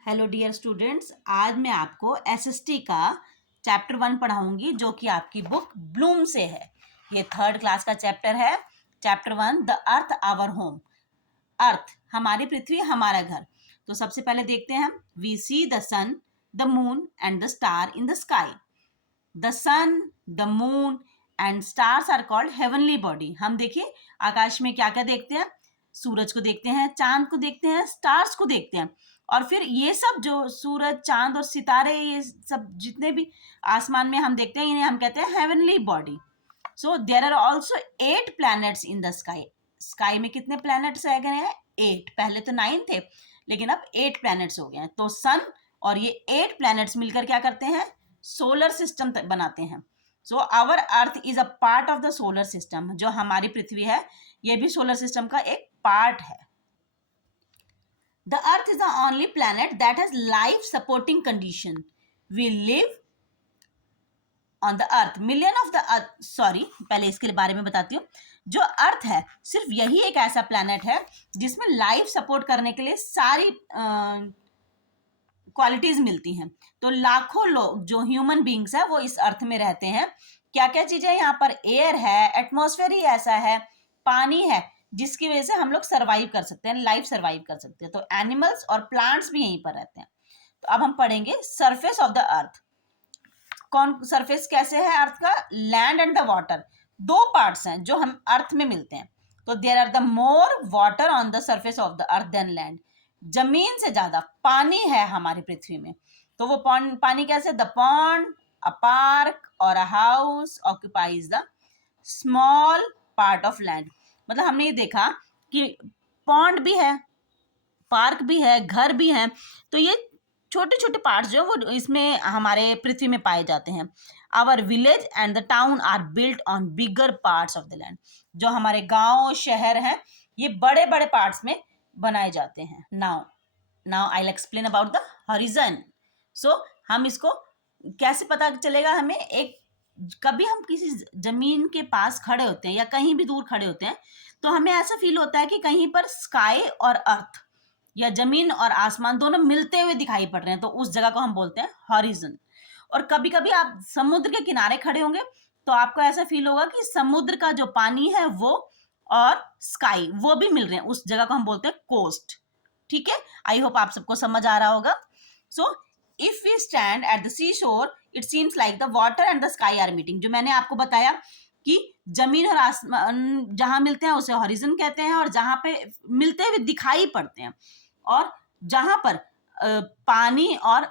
Hello dear students, आज मैं आपको एसएसटी का चैप्टर 1 पढ़ाऊंगी जो कि आपकी बुक ब्लूम से है। ये 3rd क्लास का चैप्टर है। Chapter 1 the earth our home. Earth हमारी पृथ्वी, हमारा घर। तो सबसे पहले देखते हैं हम। We see the sun, the moon and the star in the sky. The sun, the moon and stars are called heavenly body. हम देखिए आकाश में क्या क्या देखते हैं। सूरज को देखते हैं, चांद को देखते हैं, स्टार्स को देखते हैं। और फिर ये सब जो सूरज, चांद और सितारे, ये सब जितने भी आसमान में हम देखते हैं, इन्हें हम कहते हैं heavenly body. So there are also 8 planets in the sky. Sky में कितने प्लैनेट्स रह गए हैं? 8। पहले तो 9 थे, लेकिन अब 8 प्लैनेट्स हो गए हैं। तो सन और ये 8 प्लैनेट्स मिलकर क्या करते हैं? सोलर सिस्टम बनाते हैं। So our earth is a part of the solar system. जो हमारी पृथ्वी है, ये भी सोलर सिस्टम का एक पार्ट है। The Earth is the only planet that has life supporting condition. We live on the Earth. Million of the Earth. Sorry, पहले इसके बारे में बताती हूँ। जो अर्थ है, सिर्फ यही एक ऐसा प्लैनेट है जिसमें लाइफ सपोर्ट करने के लिए सारी क्वालिटीज मिलती हैं। तो लाखों लोग जो ह्यूमन बींग्स है वो इस अर्थ में रहते हैं। क्या क्या चीजें यहाँ पर? एयर है, एटमॉस्फेयर ही ऐसा है, पानी है जिसकी वजह से हम लोग सर्वाइव कर सकते हैं, लाइफ सर्वाइव कर सकते हैं। तो एनिमल्स और प्लांट्स भी यहीं पर रहते हैं। तो अब हम पढ़ेंगे सरफेस ऑफ द अर्थ। कौन सरफेस कैसे है अर्थ का? Land and the water. दो पार्ट्स हैं जो हम अर्थ में मिलते हैं। तो there are the more water on the surface of the earth than land. जमीन से ज्यादा पानी है हमारी पृथ्वी में। तो वो पानी कैसे? द पॉन्ड, अ पार्क और a house occupies the small part of land. मतलब हमने ये देखा कि पॉन्ड भी है, पार्क भी है, घर भी है। तो ये छोटे छोटे पार्ट्स जो वो इसमें हमारे पृथ्वी में पाए जाते हैं। Our village and the town are built on bigger parts of the land. जो हमारे गांव शहर हैं, ये बड़े बड़े पार्ट्स में बनाए जाते हैं। Now I will explain about the horizon. So हम इसको कैसे पता चलेगा हमें? एक कभी हम किसी जमीन के पास खड़े होते हैं या कहीं भी दूर खड़े होते हैं, तो हमें ऐसा फील होता है कि कहीं पर स्काई और अर्थ या जमीन और आसमान दोनों मिलते हुए दिखाई पड़ रहे हैं। तो उस जगह को हम बोलते हैं हॉरिजन। और कभी कभी आप समुद्र के किनारे खड़े होंगे तो आपको ऐसा फील होगा कि समुद्र का जो पानी है वो और स्काई वो भी मिल रहे हैं। उस जगह को हम बोलते हैं कोस्ट। ठीक है, आई होप आप सबको समझ आ रहा होगा। So if we stand at the sea shore, it seems like the water and the sky are meeting. जो मैंने आपको बताया कि जमीन और आसमान जहां मिलते हैं उसे हॉरिजन कहते हैं, और जहां पे मिलते हुए दिखाई पड़ते हैं, और जहां पर पानी और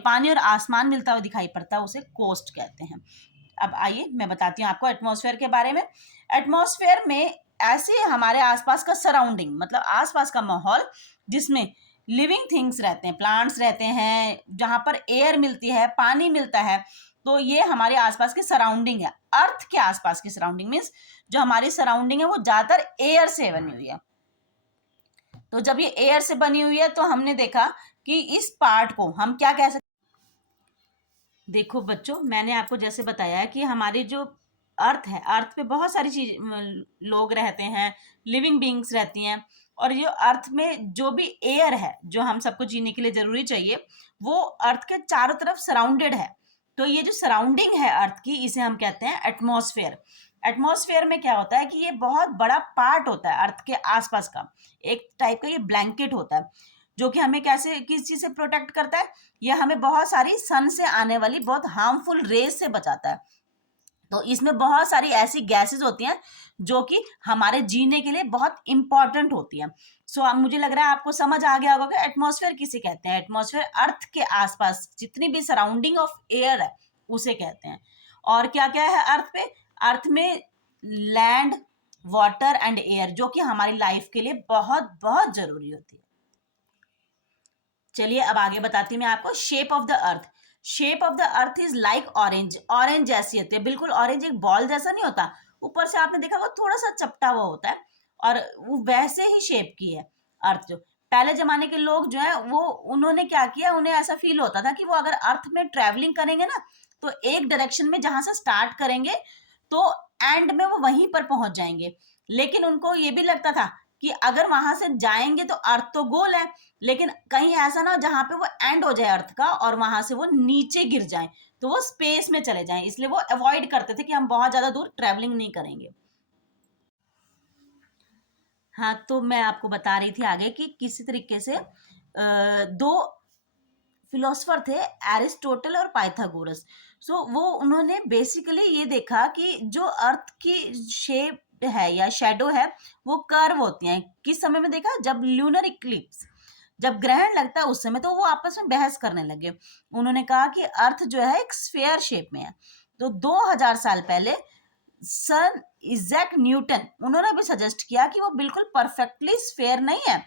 पानी और आसमान मिलता हुआ दिखाई पड़ता है उसे कोस्ट कहते हैं। अब आइए मैं बताती हूँ आपको एटमॉस्फेयर के बारे में। एटमॉस्फेयर में ऐसे हमारे आसपास का सराउंडिंग, मतलब आसपास का माहौल जिसमें लिविंग थिंग्स रहते हैं, प्लांट्स रहते हैं, जहां पर एयर मिलती है, पानी मिलता है। तो ये हमारे आसपास की सराउंडिंग है। अर्थ के आसपास की सराउंडिंग मीन्स जो हमारी सराउंडिंग है वो ज्यादातर एयर से बनी हुई है। तो जब ये एयर से बनी हुई है तो हमने देखा कि इस पार्ट को हम क्या कह सकते। देखो बच्चों, मैंने आपको जैसे बताया कि हमारी जो अर्थ है, अर्थ पे बहुत सारी चीज लोग रहते हैं, लिविंग बींग्स रहती हैं। और ये अर्थ में जो भी एयर है जो हम सबको जीने के लिए जरूरी चाहिए, वो अर्थ के चारों तरफ सराउंडेड है। तो ये जो सराउंडिंग है अर्थ की, इसे हम कहते हैं एटमॉस्फेयर। एटमॉस्फेयर में क्या होता है कि ये बहुत बड़ा पार्ट होता है अर्थ के आसपास का, एक टाइप का ये ब्लैंकेट होता है जो कि हमें कैसे, किस चीज से प्रोटेक्ट करता है? ये हमें बहुत सारी सन से आने वाली बहुत हार्मफुल रेज से बचाता है। तो इसमें बहुत सारी ऐसी गैसेस होती हैं जो कि हमारे जीने के लिए बहुत इंपॉर्टेंट होती हैं। सो अब मुझे लग रहा है आपको समझ आ गया होगा कि एटमॉस्फेयर किसे कहते हैं। एटमॉस्फेयर अर्थ के आसपास जितनी भी सराउंडिंग ऑफ एयर है उसे कहते हैं। और क्या क्या है अर्थ पे? अर्थ में लैंड, वाटर एंड एयर, जो कि हमारी लाइफ के लिए बहुत बहुत जरूरी होती है। चलिए अब आगे बताती हूँ मैं आपको shape of the earth. Shape of the earth is like orange. Orange जैसी होती है, बिल्कुल ऑरेंज एक बॉल जैसा नहीं होता, ऊपर से आपने देखा वो थोड़ा सा चपटा हुआ होता है, और वो वैसे ही शेप की है अर्थ। जो पहले जमाने के लोग जो है वो उन्होंने क्या किया, उन्हें ऐसा फील होता था कि वो अगर अर्थ में ट्रेवलिंग करेंगे ना, तो एक डायरेक्शन में जहां से स्टार्ट करेंगे तो एंड में वो वहीं पर पहुंच जाएंगे। लेकिन उनको ये भी लगता था कि अगर वहां से जाएंगे तो अर्थ तो गोल है, लेकिन कहीं ऐसा ना हो जहां पे वो एंड हो जाए अर्थ का और वहां से वो नीचे गिर जाए, तो वो स्पेस में चले जाएं, इसलिए वो अवॉइड करते थे कि हम बहुत ज्यादा दूर ट्रेवलिंग नहीं करेंगे। हाँ, तो मैं आपको बता रही थी आगे कि किसी तरीके से दो फिलोसफर थे, एरिस्टोटल और पाइथागोरस। सो वो उन्होंने बेसिकली ये देखा कि जो अर्थ की शेप है या शेडो है वो कर्व होती हैं। किस समय में देखा? जब ल्यूनर इक्लिप्स, जब ग्रहण लगता है उस समय, तो वो आपस में बहस करने लगे। उन्होंने कहा कि अर्थ जो है एक स्फेयर शेप में है। तो 2000 साल पहले सर इजैक न्यूटन, उन्होंने भी सजेस्ट किया कि वो बिल्कुल परफेक्टली स्फेयर नहीं है,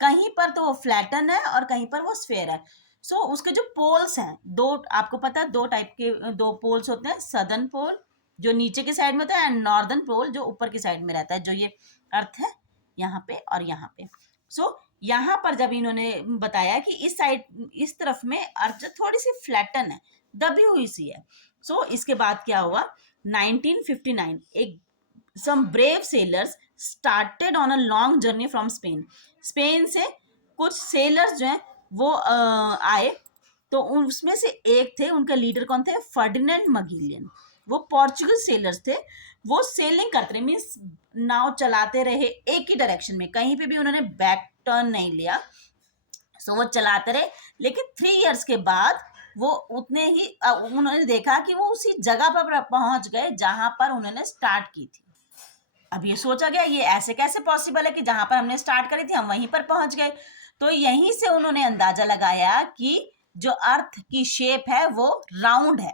कहीं पर तो वो फ्लैटन है और कहीं पर वो स्फेयर है। सो उसके जो पोल्स हैं, दो, आपको पता है दो टाइप के दो पोल्स होते हैं, सदर्न पोल जो नीचे की साइड में होता है एंड नॉर्दर्न पोल जो ऊपर की साइड में रहता है, जो ये अर्थ है यहाँ पे और यहाँ पे। सो यहाँ पर जब इन्होंने बताया कि इस साइड, इस तरफ में अर्थ थोड़ी सी फ्लैटन है, दबी हुई सी है। सो इसके बाद क्या हुआ, 1959 एक some brave sailors started on a long journey from Spain। Spain से कुछ सेलर्स जो हैं वो आए, तो उसमें से एक थे, उनका लीडर कौन थे? फर्डिनेंड मगिलियन। वो पोर्चुगल सेलर्स थे। वो सेलिंग करते रहे, मीन्स नाव चलाते रहे एक ही डायरेक्शन में, कहीं पे भी उन्होंने बैक टर्न नहीं लिया। सो वो चलाते रहे, लेकिन 3 इयर्स के बाद वो उतने ही उन्होंने देखा कि वो उसी जगह पर पहुंच गए जहां पर उन्होंने स्टार्ट की थी। अब ये सोचा गया ये ऐसे कैसे पॉसिबल है कि जहां पर हमने स्टार्ट करी थी हम वहीं पर पहुंच गए। तो यहीं से उन्होंने अंदाजा लगाया कि जो अर्थ की शेप है वो राउंड है।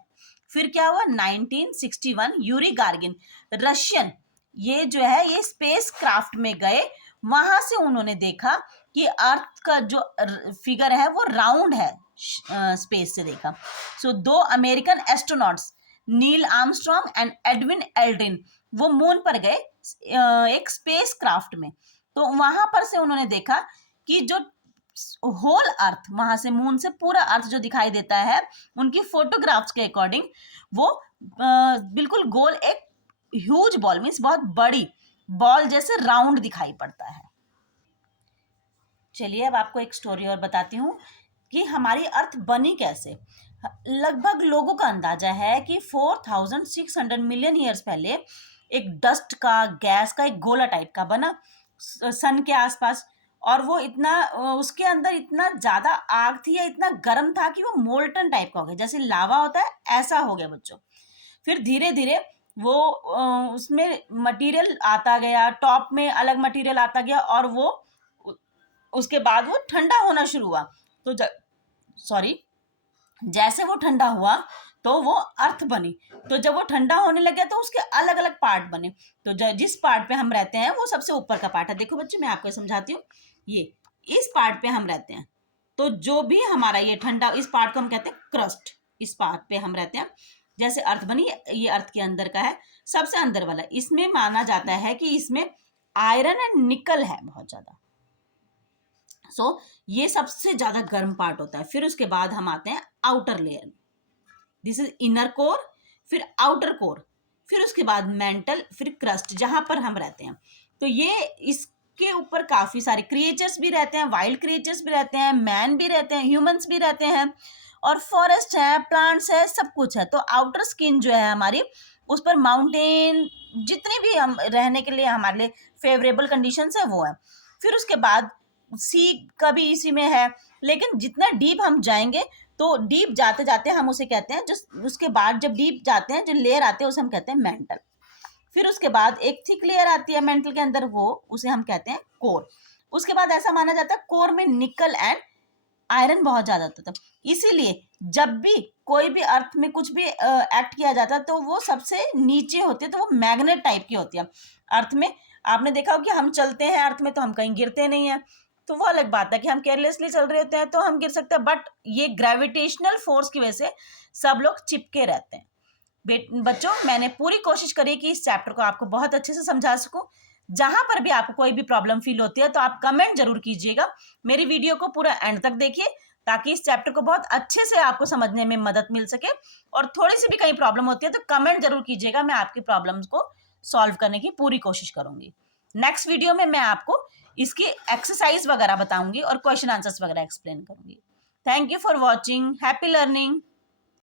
फिर क्या हुआ, 1961 यूरी गार्गिन, रशियन, ये जो है ये स्पेस क्राफ्ट में गए, वहां से उन्होंने देखा कि अर्थ का जो फिगर है वो राउंड है, स्पेस से देखा। सो दो American astronauts, Neil Armstrong and Edwin Aldrin, वो मून पर गए एक स्पेस क्राफ्ट में। तो वहां पर से उन्होंने देखा कि जो होल अर्थ, वहां से मून से पूरा अर्थ जो दिखाई देता है, उनकी फोटोग्राफ्स के अकॉर्डिंग वो बिल्कुल गोल, एक ह्यूज बॉल, मीन्स बहुत बड़ी बॉल जैसे राउंड दिखाई पड़ता है। चलिए अब आपको एक स्टोरी और बताती हूँ कि हमारी अर्थ बनी कैसे। लगभग लोगों का अंदाजा है कि 4600 मिलियन ईयर्स पहले एक डस्ट का, गैस का एक गोला टाइप का बना सन के आसपास, और वो इतना उसके अंदर इतना ज्यादा आग थी या इतना गर्म था कि वो मोल्टन टाइप का हो गया, जैसे लावा होता है ऐसा हो गया बच्चों। फिर धीरे धीरे वो उसमें मटेरियल आता गया, टॉप में अलग मटेरियल आता गया, और वो उसके बाद वो ठंडा होना शुरू हुआ। तो सॉरी, जैसे वो ठंडा हुआ तो वो अर्थ बनी। तो जब वो ठंडा होने लगे तो उसके अलग अलग पार्ट बने। तो जिस पार्ट पे हम रहते हैं वो सबसे ऊपर का पार्ट है। देखो बच्चों मैं आपको समझाती हूँ, ये इस पार्ट पे हम रहते हैं। तो जो भी हमारा ये ठंडा, इस पार्ट को हम कहते हैं क्रस्ट, इस पार्ट पे हम रहते हैं। जैसे अर्थ बनी, ये अर्थ के अंदर का है, सबसे अंदर वाला, इसमें माना जाता है कि इसमें आयरन एंड निकल है बहुत ज्यादा। सो ये सबसे ज्यादा गर्म पार्ट होता है। फिर उसके बाद हम आते हैं outer layer, this is inner core, फिर आउटर कोर, फिर उसके बाद मेंटल, फिर क्रस्ट जहां पर हम रहते हैं। तो ये इसके ऊपर काफी सारे क्रिएचर्स भी रहते हैं, वाइल्ड क्रिएचर्स भी रहते हैं, मैन भी रहते हैं, ह्यूमंस भी रहते हैं, और फॉरेस्ट है, प्लांट्स है, सब कुछ है। तो आउटर स्किन जो है हमारी, उस पर माउंटेन, जितनी भी हम रहने के लिए हमारे लिए फेवरेबल कंडीशंस है वो है। फिर उसके बाद सी का भी इसी में है, लेकिन जितना डीप हम जाएंगे तो डीप जाते जाते हम उसे कहते हैं, जो उसके बाद जब डीप जाते हैं जो लेयर आते हैं उसे हम कहते हैं मेंटल। फिर उसके बाद एक थिक लेयर आती है मेंटल के अंदर, वो उसे हम कहते हैं कोर। उसके बाद ऐसा माना जाता है कोर में निकल एंड आयरन बहुत ज्यादा होता था, इसीलिए जब भी कोई भी अर्थ में कुछ भी एक्ट किया जाता है तो वो सबसे नीचे होती है, तो वो मैग्नेट टाइप की होती है। अर्थ में आपने देखा हो कि हम चलते हैं अर्थ में तो हम कहीं गिरते नहीं है, तो वो अलग बात है कि हम केयरलेसली चल रहे होते हैं तो हम गिर सकते हैं, बट ये ग्रेविटेशनल फोर्स की वजह से सब लोग चिपके रहते हैं। बच्चों मैंने पूरी कोशिश करी कि इस चैप्टर को आपको बहुत अच्छे से समझा सकूं। जहां पर भी आपको कोई भी प्रॉब्लम फील होती है तो आप कमेंट जरूर कीजिएगा। मेरी वीडियो को पूरा एंड तक देखिए ताकि इस चैप्टर को बहुत अच्छे से आपको समझने में मदद मिल सके, और थोड़ी सी भी कहीं प्रॉब्लम होती है तो कमेंट जरूर कीजिएगा, मैं आपकी प्रॉब्लम्स को सॉल्व करने की पूरी कोशिश करूंगी। नेक्स्ट वीडियो में मैं आपको इसकी एक्सरसाइज वगैरह बताऊंगी और क्वेश्चन आंसर्स वगैरह एक्सप्लेन करूंगी। Thank you for watching, happy learning.